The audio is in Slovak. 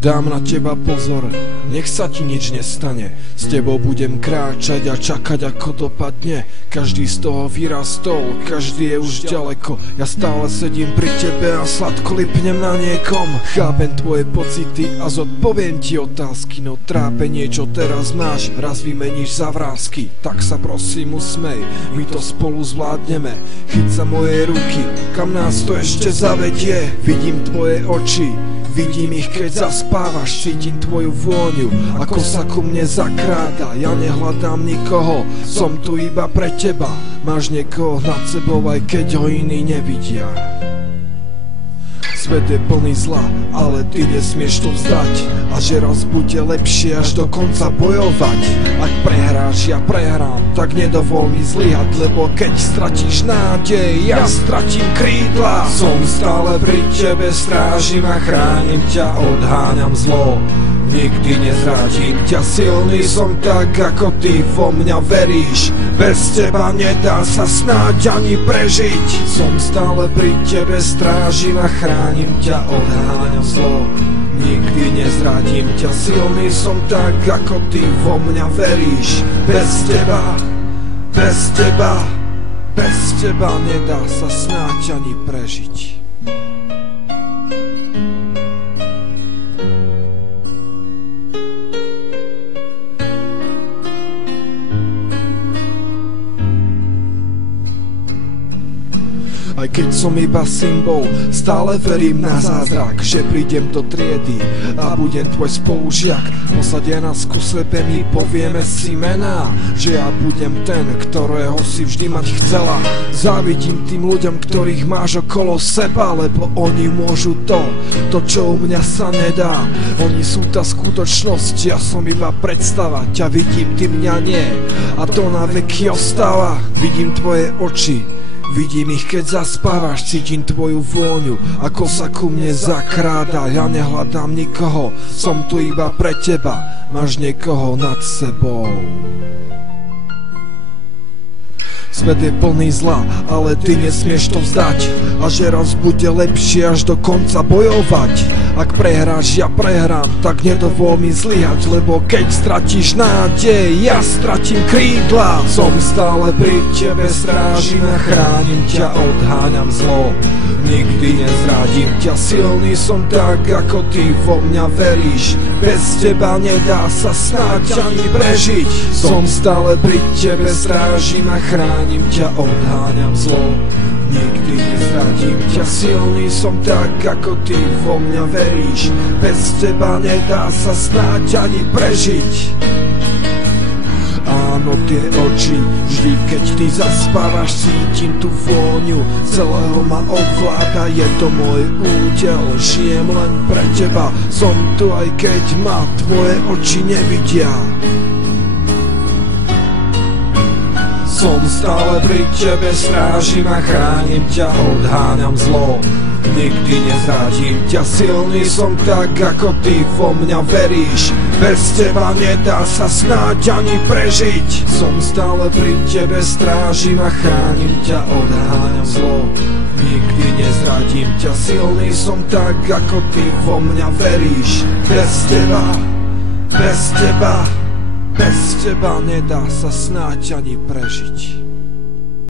Dám na teba pozor, nech sa ti nič nestane. S tebou budem kráčať a čakať, ako dopadne. Každý z toho vyrastol, každý je už ďaleko. Ja stále sedím pri tebe a sladko lipnem na niekom. Chápem tvoje pocity a zodpoviem ti otázky. No trápenie, čo teraz máš, raz vymeníš za vrásky. Tak sa prosím usmej, my to spolu zvládneme. Chyť sa moje ruky, kam nás to ešte zavedie. Vidím tvoje oči, vidím ich, keď zaspávaš, cítim tvoju vôňu, ako sa ku mne zakráda. Ja nehľadám nikoho, som tu iba pre teba. Máš niekoho nad sebou, aj keď ho iní nevidia. Svet je plný zla, ale ty nesmieš to vzdať. A že raz bude lepšie až do konca bojovať. Ak prehráš, ja prehrám, tak nedovol mi zlyhať. Lebo keď stratíš nádej, ja stratím krídla. Som stále pri tebe, strážim a chránim ťa, odháňam zlo. Nikdy nezradím ťa, silný som tak, ako ty vo mňa veríš. Bez teba nedá sa snáď ani prežiť. Som stále pri tebe, strážim a chránim ťa, odháňam zlo. Nikdy nezradím ťa, silný som tak, ako ty vo mňa veríš. Bez teba, bez teba, bez teba nedá sa snáď ani prežiť. Aj keď som iba symbol, stále verím na zázrak, že prídem do triedy a budem tvoj spolužiak. Posadia nás ku sebe, my povieme si mená, že ja budem ten, ktorého si vždy mať chcela. Závidím tým ľuďom, ktorých máš okolo seba, lebo oni môžu to, čo u mňa sa nedá. Oni sú tá skutočnosť, ja som iba predstava. Ťa vidím, ty mňa nie, a to na veky ostáva. Vidím tvoje oči, vidím ich, keď zaspávaš, cítim tvoju vôňu, ako sa ku mne zakráda. Ja nehľadám nikoho, som tu iba pre teba, máš niekoho nad sebou. Svet je plný zla, ale ty nesmieš to vzdať. A že raz bude lepšie až do konca bojovať. Ak prehráš, ja prehrám, tak nedovol mi zlyhať. Lebo keď stratíš nádej, ja stratím krídla. Som stále pri tebe, strážim a chránim ťa, odháňam zlo. Nikdy nezradím ťa, silný som tak, ako ty vo mňa veríš. Bez teba nedá sa snáď ani prežiť. Som stále pri tebe, strážim a chránim ťa, odháňam zlo. Nikdy nezradím ťa, silný som tak, ako ty vo mňa veríš. Bez teba nedá sa snáď ani prežiť. Áno, tie oči, vždy keď ty zaspávaš, cítim tú vôňu, celého ma ovláda, je to môj údel. Žijem len pre teba, som tu aj keď ma tvoje oči nevidia. Som stále pri tebe, strážim a chránim ťa, odháňam zlo. Nikdy nezradím ťa, silný som tak, ako ty vo mňa veríš. Bez teba nedá sa snáď ani prežiť. Som stále pri tebe, strážim a chránim ťa, odháňam zlo. Nikdy nezradím ťa, silný som tak, ako ty vo mňa veríš. Bez teba, bez teba, bez teba nedá sa snáď ani prežiť.